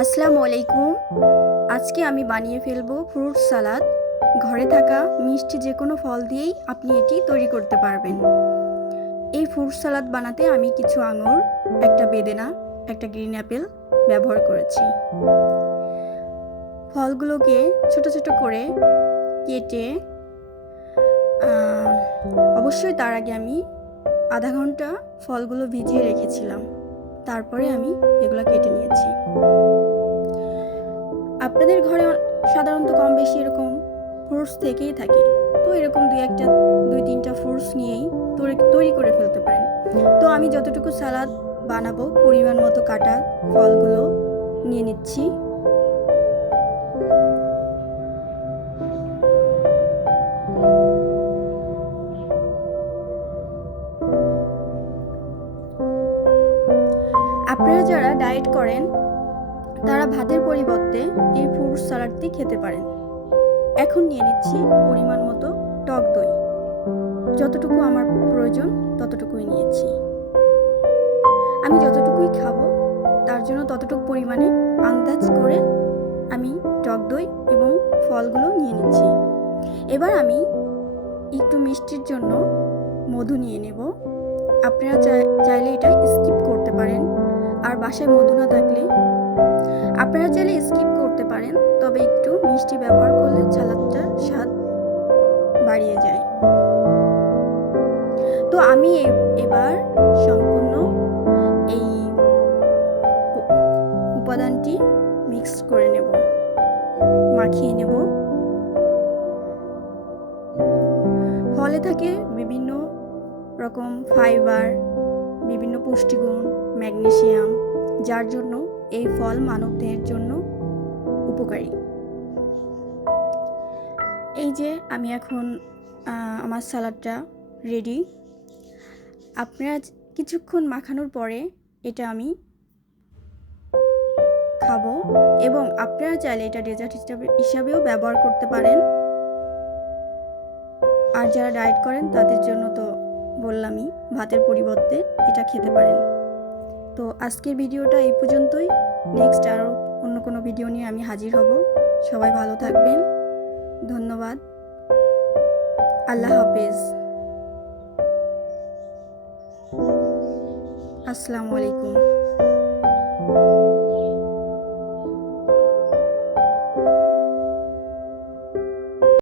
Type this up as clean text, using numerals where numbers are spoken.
আসসালামু আলাইকুম। আজকে আমি বানিয়ে ফেলবো ফ্রুট সালাদ। ঘরে থাকা মিষ্টি যে কোনো ফল দিয়েই আপনি এটি তৈরি করতে পারবেন। এই ফ্রুট সালাদ বানাতে আমি কিছু আঙুর, একটা বেদেনা, একটা গ্রিন অ্যাপেল ব্যবহার করেছি। ফলগুলোকে ছোট ছোট করে কেটে অবশ্যই তার আগে আমি আধা ঘন্টা ফলগুলো ভিজিয়ে রেখেছিলাম। তারপরে আমি এগুলো কেটে নিয়েছি। আপনাদের ঘরে সাধারণত কম বেশি এরকম ফ্রুটস থেকেই থাকে, তো এরকম দুই তিনটা ফ্রুটস নিয়েই তৈরি করে ফেলতে পারেন। তো আমি যতটুকু সালাদ বানাবো পরিমাণ মতো কাটা ফলগুলো নিয়ে নিচ্ছি। আপনারা যারা ডায়েট করেন তারা ভাতের পরিবর্তে এই ফ্রুট সালাডটি খেতে পারেন। এখন নিয়ে নিচ্ছি পরিমাণ মতো টক দই। যতটুকু আমার প্রয়োজন ততটুকুই নিয়েছি। আমি যতটুকুই খাবো তার জন্য ততটুকু পরিমাণে আন্দাজ করে আমি টক দই এবং ফলগুলো নিয়ে নিচ্ছি। এবার আমি একটু মিষ্টির জন্য মধু নিয়ে নেব। আপনারা চাইলে এটা স্কিপ করতে পারেন, আর বাসায় মধু না থাকলে আপনারা চাইলে স্কিপ করতে পারেন, তবে একটু মিষ্টি ব্যবহার করলে সালাদটার স্বাদ বাড়িয়ে যায়। তো আমি এবার সম্পূর্ণ এই উপাদানটি মিক্স করে নেব, মাখিয়ে নেব। ফলে থাকে বিভিন্ন রকম ফাইবার, বিভিন্ন পুষ্টিগুণ, ম্যাগনেসিয়াম, যার জন্য এই ফল মানবদেহের জন্য উপকারী। এই যে আমি এখন আমার সালাডটা রেডি। আপনারা কিছুক্ষণ মাখানোর পরে এটা আমি খাবো, এবং আপনারা চাইলে এটা ডেজার্ট হিসাবেও ব্যবহার করতে পারেন। আর যারা ডায়েট করেন তাদের জন্য তো বললামই, ভাতের পরিবর্তে এটা খেতে পারেন। তো আজকের ভিডিওটা এই পর্যন্তই। নেক্সট আরও অন্য কোনো ভিডিও নিয়ে আমি হাজির হব। সবাই ভালো থাকবেন। ধন্যবাদ। আল্লাহ হাফেজ। আসসালামু আলাইকুম।